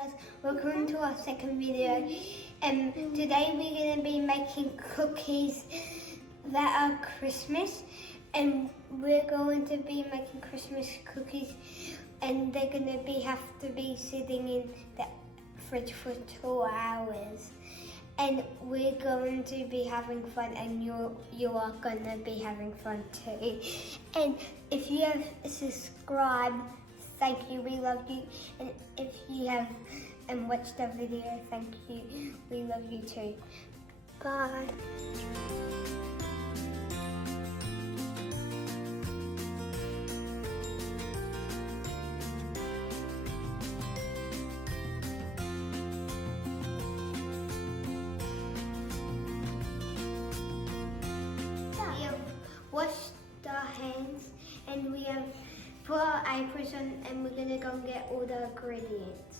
guys, welcome to our second video. Today we're going to be making cookies that are Christmas, and we're going to be making Christmas cookies, and they're going to have to be sitting in the fridge for 2 hours. And we're going to be having fun, and you are going to be having fun too. And if you have subscribed, thank you, we love you. And if you have watched the video, thank you, we love you too. Bye. We have washed our hands, and we have put our aprons on, and we're gonna go and get all the ingredients.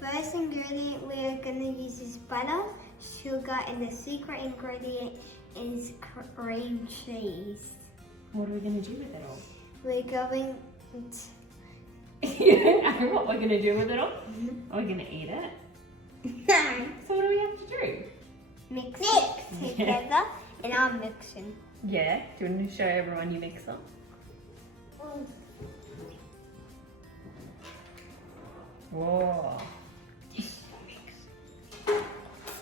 The first ingredient we are gonna use is butter, sugar, and the secret ingredient is cream cheese. What are we going to do with it all? We're going You don't know what we're going to do with it all? Are we going to eat it? to So what do we have to do? mix it together, and I'm mixing. Yeah, do you want to show everyone your mixer? Whoa.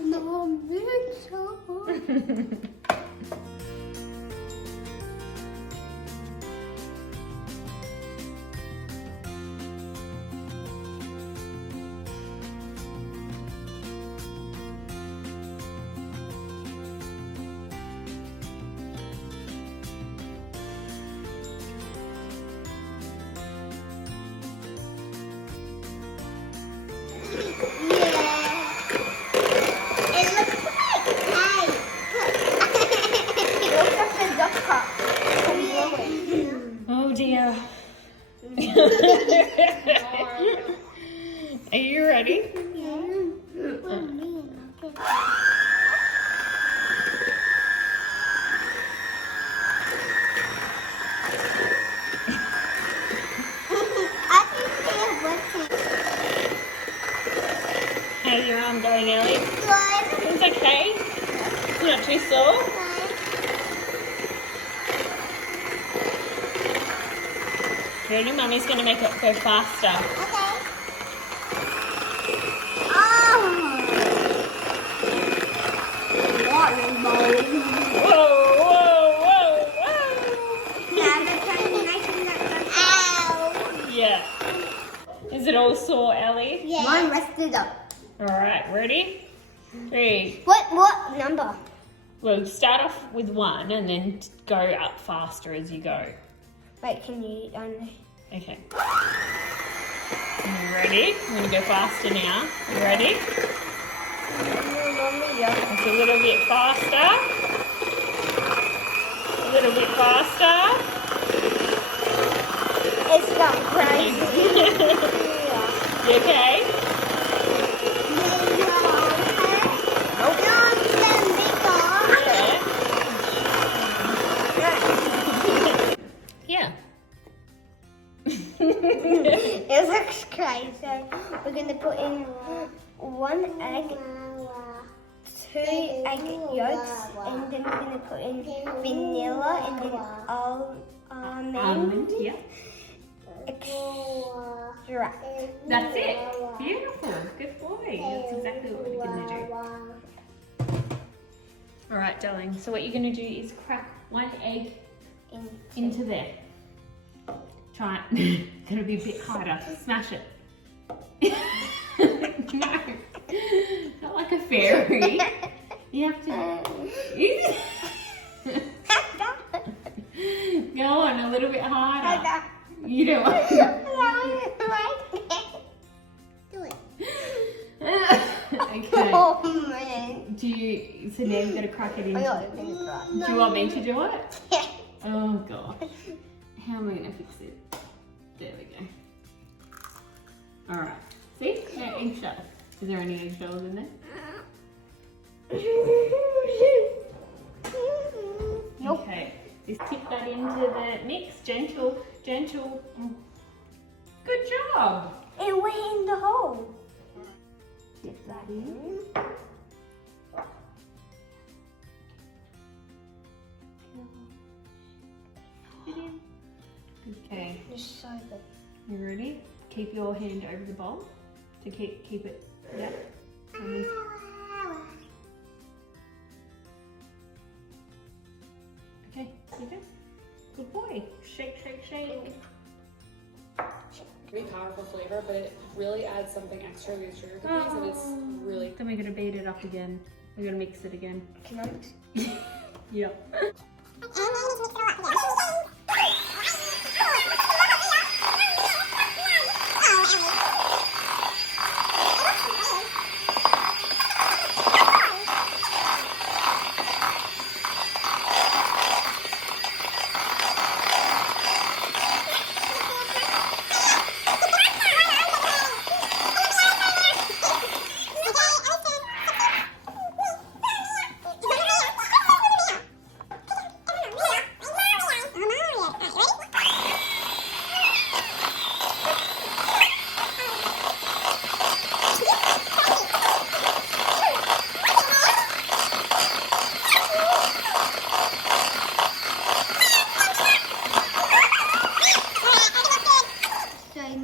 No mixer. Oh dear. Are you ready? How's your arm going, Ellie? It's okay? You're not too sore? Ready? Mummy's going to make it go faster. Whoa, whoa, whoa, whoa! Yeah. Is it all sore, Ellie? Mine rested up. Alright, ready? 3. What number? We'll start off with 1 and then go up faster as you go. Wait, can you Okay. You ready? I'm going to go faster now. You ready? It's a little bit faster. A little bit faster. It's not crazy. You okay? Yeah. It looks crazy. We're gonna put in 1 egg, 2 egg yolks, and then we're gonna put in vanilla, and then almond Yeah. extract. That's it. Beautiful. Good boy. That's exactly what we're going to do. All right, darling. So what you're going to do is crack 1 egg into there. Try it. Gonna be a bit harder. Smash it. No. Not like a fairy. You have to. Go on, a little bit harder. You don't want to. Do it. Okay. Oh man. So now you've got to crack it in. I got it in the crack. Do you want me to do it? Yeah. Oh gosh. How am I going to fix it? There we go. Alright. See? No eggshells. Is there any eggshells in there? Nope. Okay, just tip that into the mix. Gentle, gentle. Good job. It went in the hole. Dip that in. Okay, It's so good. you ready? Keep your hand over the bowl to keep it. Yeah. And then- okay, you go. Good boy. Shake, shake, shake. Pretty powerful flavor, but it really adds something extra to these sugar cookies, and it's really. Then we're gonna beat it up again. We're gonna mix it again. Can I mix? Yep.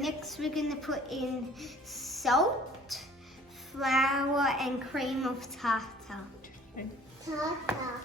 Next we're going to put in salt, flour and cream of tartar. Okay. Tartar.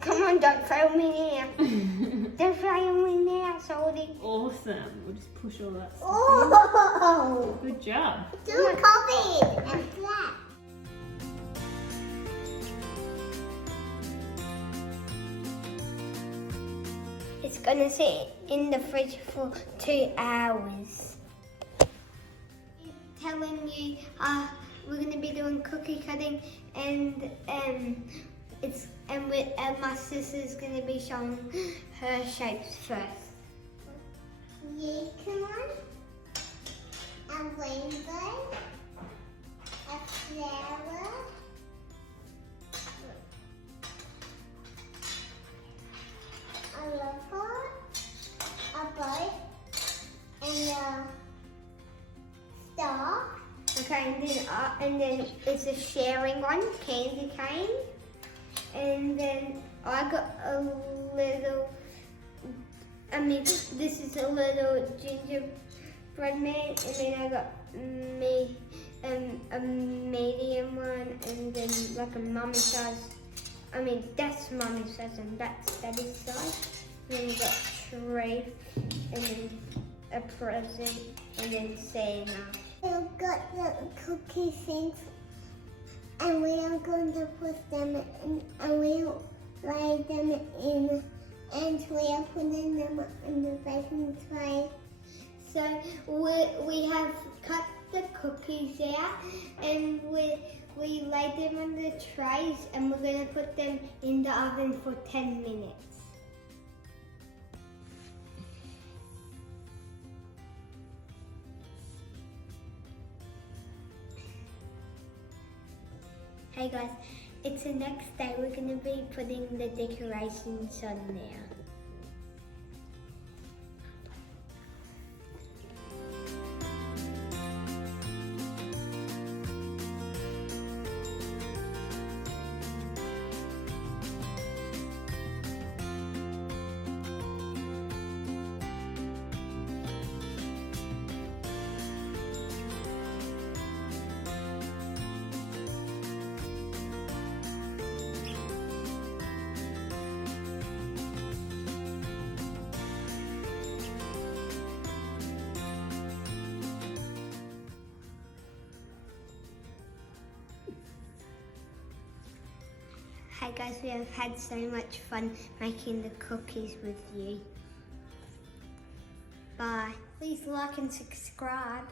Come on, don't fail me now. Don't fail me now, Salty. Awesome. We'll just push all that stuff Oh! in. Good job. Do a copy and flat. It's gonna sit in the fridge for 2 hours. Telling you, we're gonna be doing cookie cutting, and my sister's gonna be showing her shapes first. Yeah, come on. A rainbow, a flower, a leopard, a bird, and a star. Okay, and then it's a sharing one, candy cane. And then I got a little, this is a little gingerbread man, and then I got me a medium one, and then like a mummy size. That's mummy size, and that's daddy's size. And then we got tray, and then a present, and then Santa. We've got the cookie things. And we are going to put them in, and we'll lay them in, and we are putting them in the baking tray. So we have cut the cookies out, and we lay them on the trays, and we're going to put them in the oven for 10 minutes. Hey guys, it's the next day. We're going to be putting the decorations on there. Hey guys, we have had so much fun making the cookies with you. Bye. Please like and subscribe.